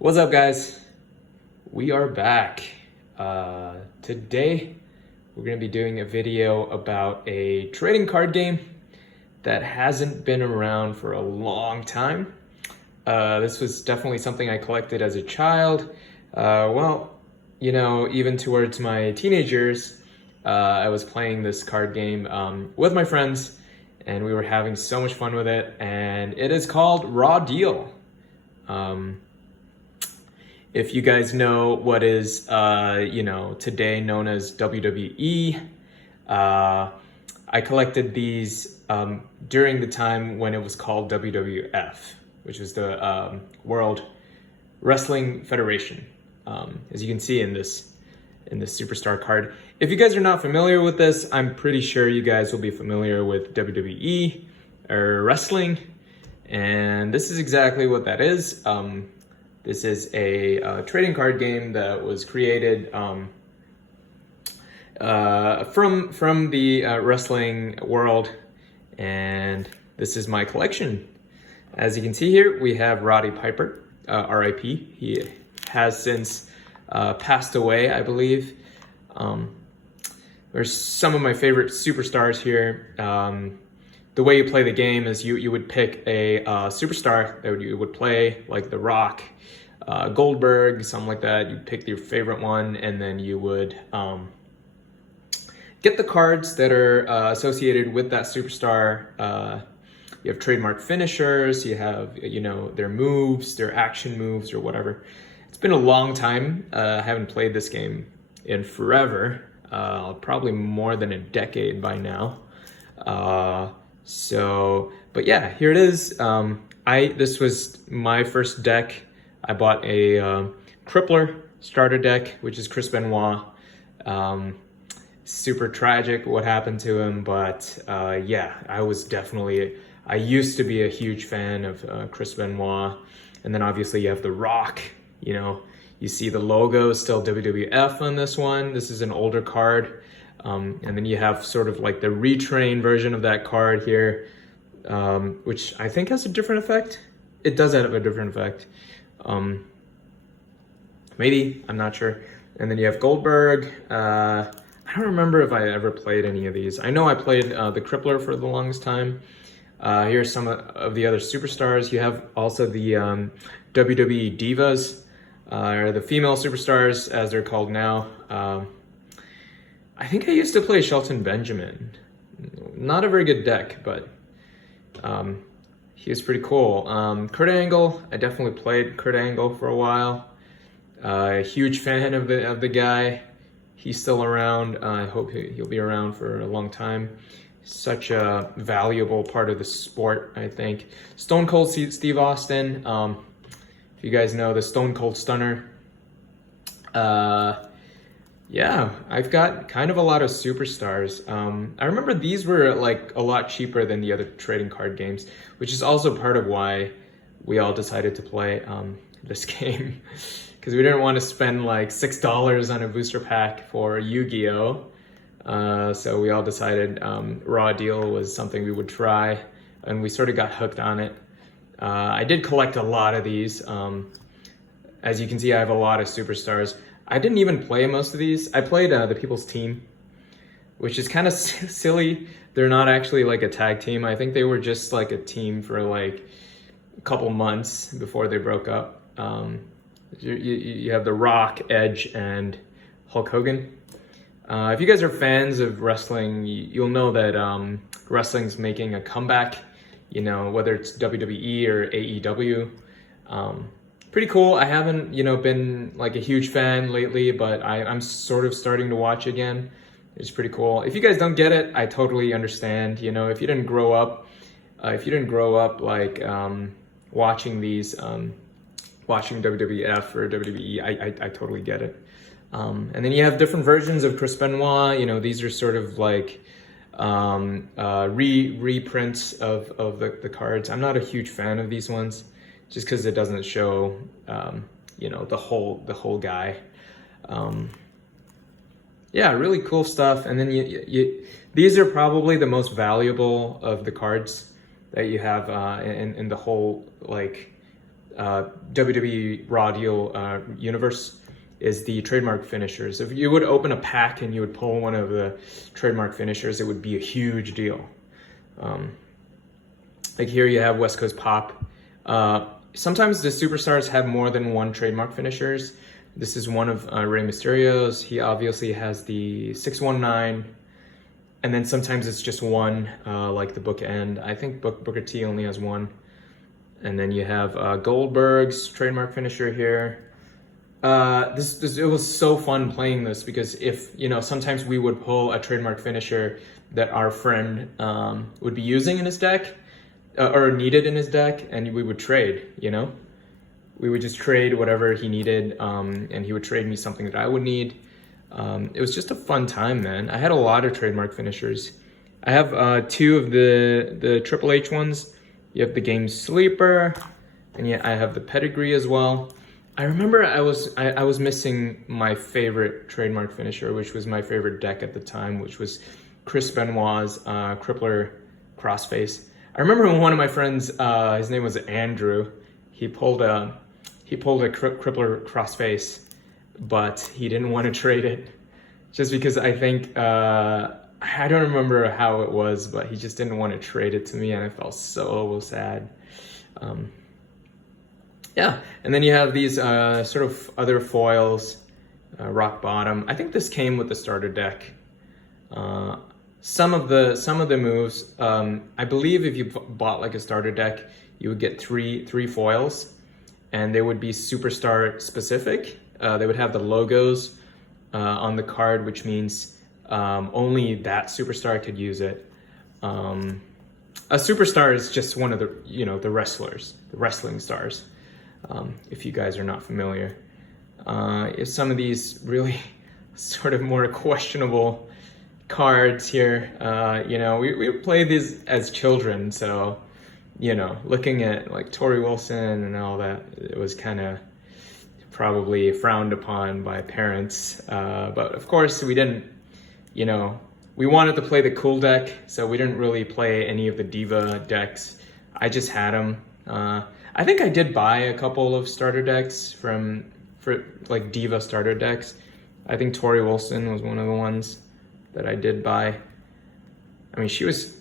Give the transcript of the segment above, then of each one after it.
What's up, guys? We are back. Today, we're going to be doing a video about a trading card game that hasn't been around for a long time. This was definitely something I collected as a child. Even towards my teenage years, I was playing this card game with my friends, and we were having so much fun with it, and it is called Raw Deal. If you guys know what is, today known as WWE, I collected these during the time when it was called WWF, which was the World Wrestling Federation, as you can see in this Superstar card. If you guys are not familiar with this, I'm pretty sure you guys will be familiar with WWE or wrestling, and this is exactly what that is. This is a trading card game that was created from the wrestling world, and this is my collection. As you can see here, we have Roddy Piper, R.I.P. He has since passed away, I believe. There's some of my favorite superstars here. The way you play the game is you would pick a superstar that you would play, like The Rock, Goldberg, something like that. You'd pick your favorite one, and then you would get the cards that are associated with that superstar. You have trademark finishers, you have their moves, their action moves, or whatever. It's been a long time. I haven't played this game in forever, probably more than a decade by now. But yeah, here it is. This was my first deck. I bought a Crippler starter deck, which is Chris Benoit. Super tragic what happened to him, but yeah, I used to be a huge fan of Chris Benoit. And then obviously you have The Rock, you see the logo, still WWF on this one. This is an older card. And then you have sort of like the retrain version of that card here, which I think has a different effect. It does have a different effect. Maybe, I'm not sure. And then you have Goldberg. I don't remember if I ever played any of these. I know I played the Crippler for the longest time. Here's some of the other superstars. You have also the WWE Divas, or the female superstars as they're called now. I think I used to play Shelton Benjamin. Not a very good deck, but he was pretty cool. Kurt Angle, I definitely played Kurt Angle for a while. A huge fan of the guy. He's still around. I hope he'll be around for a long time. Such a valuable part of the sport, I think. Stone Cold Steve Austin. If you guys know the Stone Cold Stunner. Yeah, I've got kind of a lot of superstars. I remember these were like a lot cheaper than the other trading card games, which is also part of why we all decided to play this game, because we didn't want to spend like $6 on a booster pack for Yu-Gi-Oh! So we all decided Raw Deal was something we would try, and we sort of got hooked on it. I did collect a lot of these. As you can see, I have a lot of superstars. I didn't even play most of these. I played the People's Team, which is kind of silly. They're not actually like a tag team. I think they were just like a team for like a couple months before they broke up. You have The Rock, Edge, and Hulk Hogan. If you guys are fans of wrestling, you'll know that wrestling's making a comeback, whether it's WWE or AEW. Pretty cool. I haven't, been like a huge fan lately, but I'm sort of starting to watch again. It's pretty cool. If you guys don't get it, I totally understand. If you didn't grow up like watching these, watching WWF or WWE, I totally get it. And then you have different versions of Chris Benoit. These are sort of like reprints of the cards. I'm not a huge fan of these ones, just because it doesn't show, the whole guy. Yeah, really cool stuff. And then these are probably the most valuable of the cards that you have in the whole WWE Raw Deal universe is the trademark finishers. If you would open a pack and you would pull one of the trademark finishers, it would be a huge deal. Like here you have West Coast Pop. Sometimes the superstars have more than one trademark finishers. This is one of Rey Mysterio's. He obviously has the 619, and then sometimes it's just one, like the bookend. I think Booker T only has one. And then you have Goldberg's trademark finisher here. It was so fun playing this because if, sometimes we would pull a trademark finisher that our friend would be using in his deck or needed in his deck, and we would trade, We would just trade whatever he needed, and he would trade me something that I would need. It was just a fun time, man. I had a lot of trademark finishers. I have two of the Triple H ones. You have the Game Sleeper, and yeah, I have the Pedigree as well. I remember I was missing my favorite trademark finisher, which was my favorite deck at the time, which was Chris Benoit's Crippler Crossface. I remember when one of my friends, his name was Andrew, he pulled a Crippler Crossface, but he didn't want to trade it, just because I think I don't remember how it was, but he just didn't want to trade it to me, and I felt so sad. Yeah, and then you have these sort of other foils, Rock Bottom. I think this came with the starter deck. Some of the moves, I believe if you bought like a starter deck, you would get three foils, and they would be superstar specific. They would have the logos on the card, which means only that superstar could use it. A superstar is just one of the wrestlers, the wrestling stars. If you guys are not familiar, if some of these really sort of more questionable cards here, we played these as children, so looking at like Tori Wilson and all that, it was kind of probably frowned upon by parents, but of course we didn't, we wanted to play the cool deck, so we didn't really play any of the Diva decks. I just had them. I think I did buy a couple of starter decks for like Diva starter decks. I think Tori Wilson was one of the ones that I did buy. I mean, she was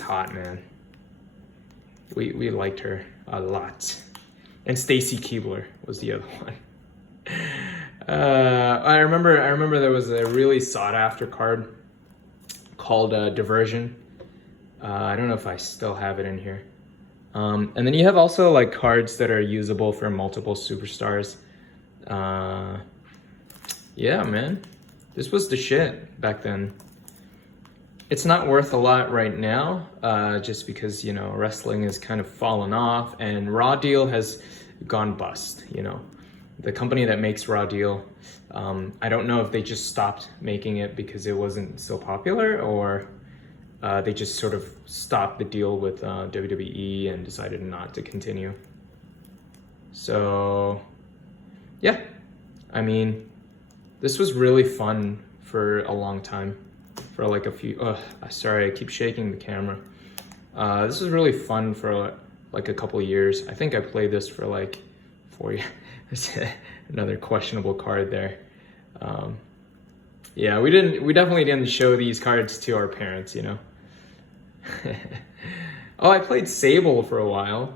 hot, man. We liked her a lot. And Stacy Keibler was the other one. I remember there was a really sought after card called Diversion. I don't know if I still have it in here. And then you have also like cards that are usable for multiple superstars. Yeah, man, this was the shit back then. It's not worth a lot right now, just because, wrestling has kind of fallen off and Raw Deal has gone bust, The company that makes Raw Deal, I don't know if they just stopped making it because it wasn't so popular, or they just sort of stopped the deal with WWE and decided not to continue. So, yeah, I mean, this was really fun for a long time. For like a few, sorry, I keep shaking the camera. This was really fun for like a couple years. I think I played this for like 4 years. Another questionable card there. Yeah, we definitely didn't show these cards to our parents, Oh, I played Sable for a while.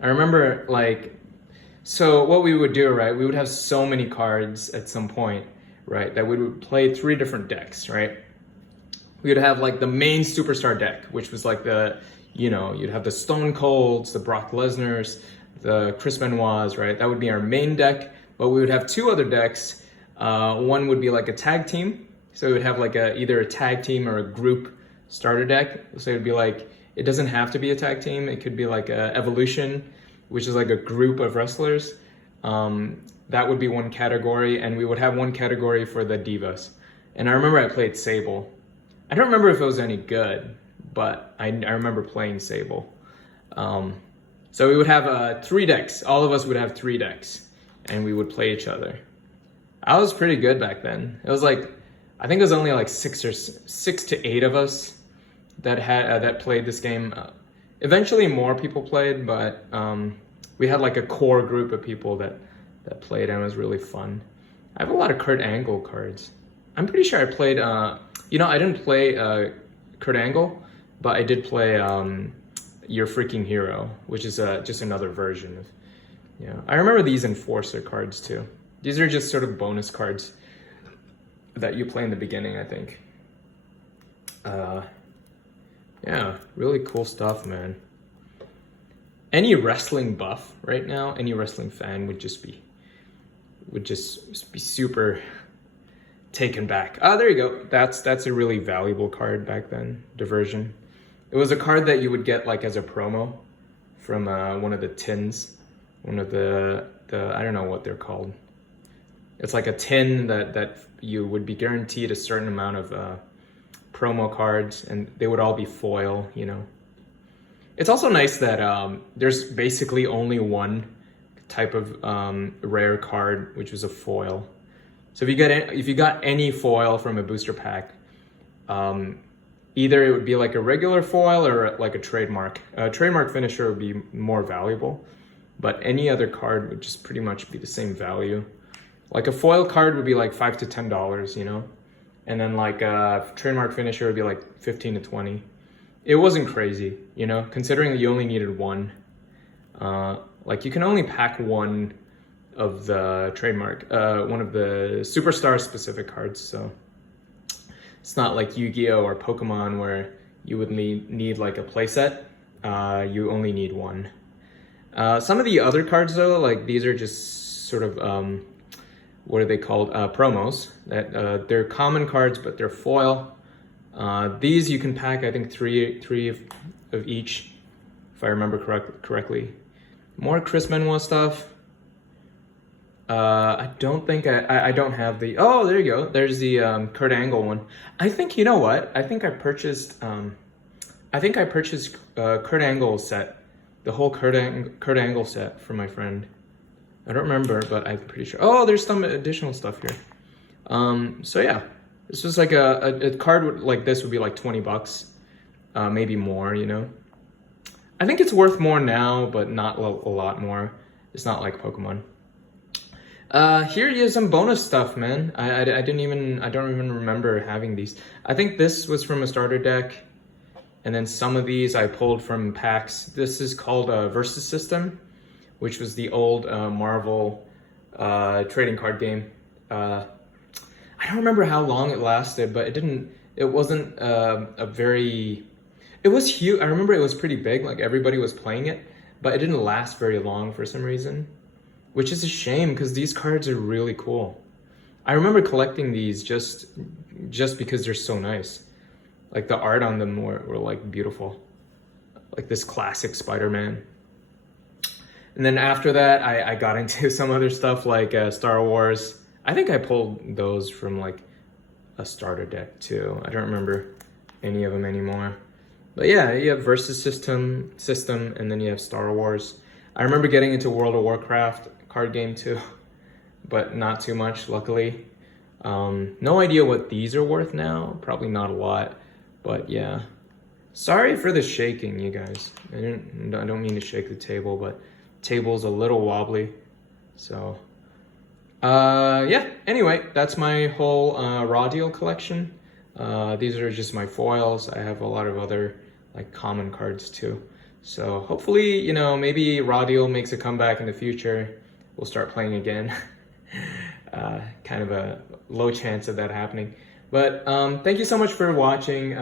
I remember so what we would do, right? We would have so many cards at some point, right? That we would play 3 different decks, right? We would have like the main superstar deck, which was like you'd have the Stone Colds, the Brock Lesnar's, the Chris Benoit's, right? That would be our main deck, but we would have 2 other decks. One would be like a tag team. So we would have like either a tag team or a group starter deck. So it'd be like, it doesn't have to be a tag team. It could be like a Evolution, which is like a group of wrestlers. That would be one category, and we would have one category for the Divas. And I remember I played Sable. I don't remember if it was any good, but I remember playing Sable. So we would have 3 decks. All of us would have 3 decks, and we would play each other. I was pretty good back then. It was like, I think it was only like 6 to 8 of us that played this game. Eventually more people played, but we had like a core group of people that played, and it was really fun. I have a lot of Kurt Angle cards. I'm pretty sure I played, you know, I didn't play Kurt Angle, but I did play Your Freaking Hero, which is just another version of, yeah. I remember these Enforcer cards too. These are just sort of bonus cards that you play in the beginning, I think. Yeah, really cool stuff, man. Any wrestling buff right now, any wrestling fan would just be super taken back. Oh, there you go. That's a really valuable card back then, Diversion. It was a card that you would get like as a promo from one of the tins, one of the I don't know what they're called. It's like a tin that you would be guaranteed a certain amount of promo cards, and they would all be foil, you know. It's also nice that there's basically only one type of rare card, which was a foil. So if you got any foil from a booster pack, either it would be like a regular foil or like a trademark. A trademark finisher would be more valuable, but any other card would just pretty much be the same value. Like a foil card would be like $5 to $10, you know, and then like a trademark finisher would be like 15 to 20. It wasn't crazy, you know, considering that you only needed one. Like you can only pack one of the trademark, one of the superstar specific cards. So it's not like Yu-Gi-Oh or Pokemon where you would need like a playset. You only need one. Some of the other cards though, like these are just sort of, what are they called? Promos. That they're common cards, but they're foil. These you can pack, I think, three of each, if I remember correctly. More Chris Benoit stuff. I don't think I don't have the. Oh, there you go. There's the Kurt Angle one. I think, you know what? I think I purchased. Kurt Angle set, the whole Kurt Angle set for my friend. I don't remember, but I'm pretty sure. Oh, there's some additional stuff here. So yeah. This was like a card like this would be like $20, maybe more, you know. I think it's worth more now, but not a lot more. It's not like Pokemon. Here is some bonus stuff, man. I don't even remember having these. I think this was from a starter deck, and then some of these I pulled from packs. This is called a Versus System, which was the old Marvel trading card game. I don't remember how long it lasted, but it wasn't it was huge. I remember it was pretty big, like everybody was playing it, but it didn't last very long for some reason, which is a shame because these cards are really cool. I remember collecting these just because they're so nice. Like the art on them were like beautiful, like this classic Spider-Man. And then after that, I got into some other stuff like Star Wars. I think I pulled those from like a starter deck too. I don't remember any of them anymore. But yeah, you have Versus System, and then you have Star Wars. I remember getting into World of Warcraft card game too, but not too much, luckily. No idea what these are worth now. Probably not a lot, but yeah. Sorry for the shaking, you guys. I don't mean to shake the table, but table's a little wobbly, so. Yeah, anyway, that's my whole raw deal collection. These are just my foils. I have a lot of other like common cards too. So hopefully, you know, maybe raw deal makes a comeback in the future. We'll start playing again. Kind of a low chance of that happening. But thank you so much for watching.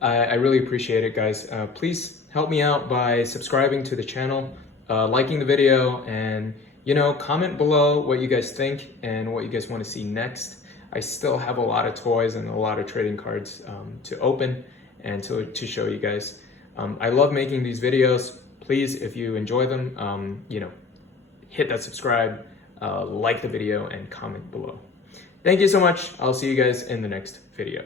I really appreciate it, guys. Please help me out by subscribing to the channel, liking the video, and you know, comment below what you guys think and what you guys want to see next. I still have a lot of toys and a lot of trading cards to open and to show you guys. I love making these videos. Please, if you enjoy them, you know, hit that subscribe, like the video, and comment below. Thank you so much. I'll see you guys in the next video.